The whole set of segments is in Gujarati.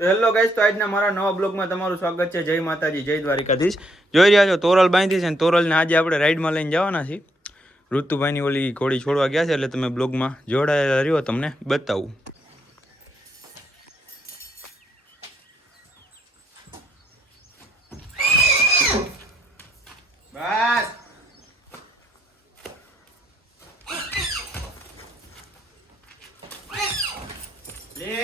તો હેલો ગાઈસ, તો આજના મારા નવા બ્લોગમાં તમારું સ્વાગત છે. જય માતાજી, જય દ્વારિકાધીશ. જોઈ રહ્યા છો તોરલ બાંધી છે ને તોરલને આજે આપણે રાઈડમાં લઈને જવાના છીએ. ઋતુભાઈની ઓલી ઘોડી છોડવા ગયા છે એટલે તમે બ્લોગમાં જોડાયેલા રહ્યો, તમને બતાવું. બસ લે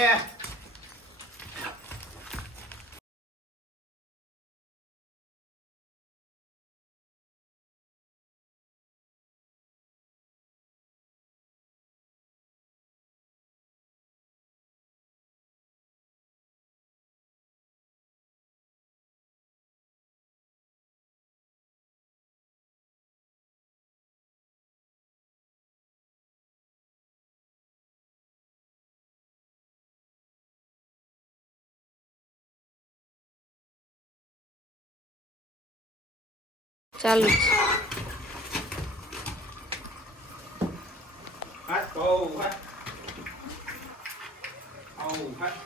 ચાલુ હાથ તો હાથ આવ હાથ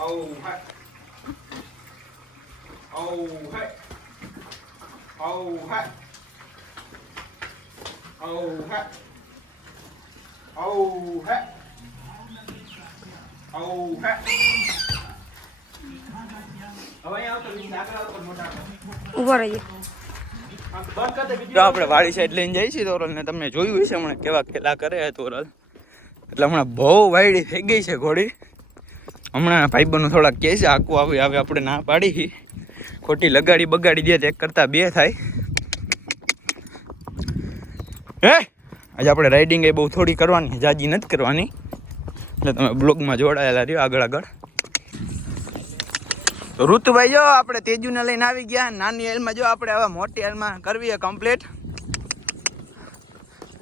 આવ હાથ આવ હાથ આવ હાથ આવ હાથ આવ હાથ આવ હાથ. હવે આવતો લાકડા ઉપર મોટા ઉભા રહીએ. તો આપણે વાડી સાઈડ લઈને જઈએ છીએ તોરલ ને. તમને જોયું હશે હમણાં કેવા ખેલા કરે તોરલ, એટલે હમણાં બહુ વાયડી થઈ ગઈ છે ઘોડી. હમણાં ભાઈબંધો થોડાક કહે છે આખું આવે આપણે ના પાડી, ખોટી લગાડી બગાડી દે એક કરતાં બે થાય. હે આજે આપણે રાઇડિંગ એ બહુ થોડી કરવાની, જાજી નથી કરવાની, એટલે તમે બ્લોગમાં જોડાયેલા રહ્યો આગળ આગળ. તો ઋતુભાઈ જો આપણે તેજુને લઈને આવી ગયા. નાની હેલમાં જો આપણે હવે મોટી હેલમાં કરવી કમ્પ્લીટ.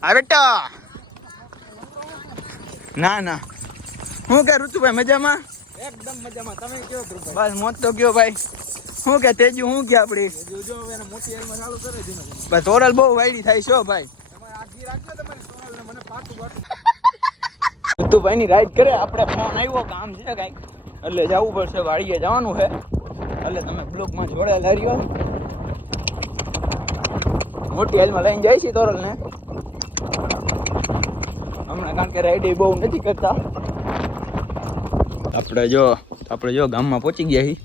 હા બેટા. ના ના શું કે ઋતુભાઈ મજામાં? એકદમ મજામાં. તમે કયો ધ્રુવભાઈ? બસ મોત તો કયો ભાઈ. શું કે તેજુ શું કે આપડી જો એને મોટી હેલમાં ચાલુ કરે છે. બસ તોરલ બહુ વાયડી થાય છે ભાઈ. તમારે આ જી રાખજો તમારી સોનલને, મને પાટું પાટું. ઋતુભાઈ ની રાઈડ કરે. આપણે ફોન આવ્યો કામ છે કાંઈક એટલે જવું પડશે, વાડીએ જવાનું છે, એટલે તમે બ્લોગમાં જોડાયેલા રહ્યો. મોટી હેલમાં લઈને જાય છે તોરલ ને હમણાં, કારણ કે રાઈડ બહુ નથી કરતા. આપણે જો ગામમાં પહોંચી ગયા છીએ.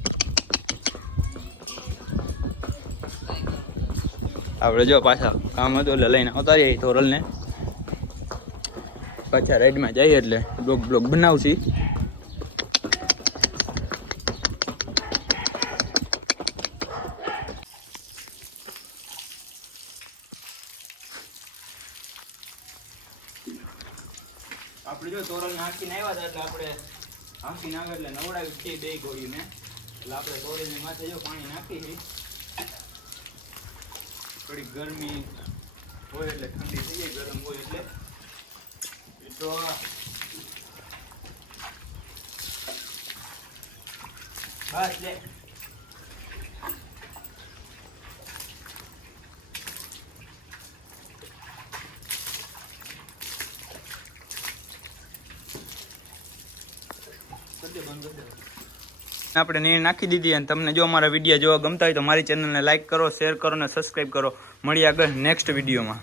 આપણે જો પાછા કામ હતું એટલે લઈને આવતા રહીએ તોરલ ને. પાછા રાઈડમાં જઈએ એટલે બ્લોગ બનાવશી. આપણે જો તોરલ નાખીને આવ્યા હતા એટલે આપણે હાંકીને આવે એટલે નવડાવી છે બે ગોળીને. એટલે આપણે તોરલની માથે જો પાણી નાખી છે. થોડી ગરમી હોય એટલે ઠંડી થઈ જાય, ગરમ હોય એટલે તો બસ લે. આપણે નીર નાખી દીધી. અને તમને જો અમારા વિડીયો જોવા ગમતા હોય તો મારી ચેનલને લાઈક કરો, શેર કરો અને સબસ્ક્રાઈબ કરો. મળીએ આગળ નેક્સ્ટ વિડીયોમાં.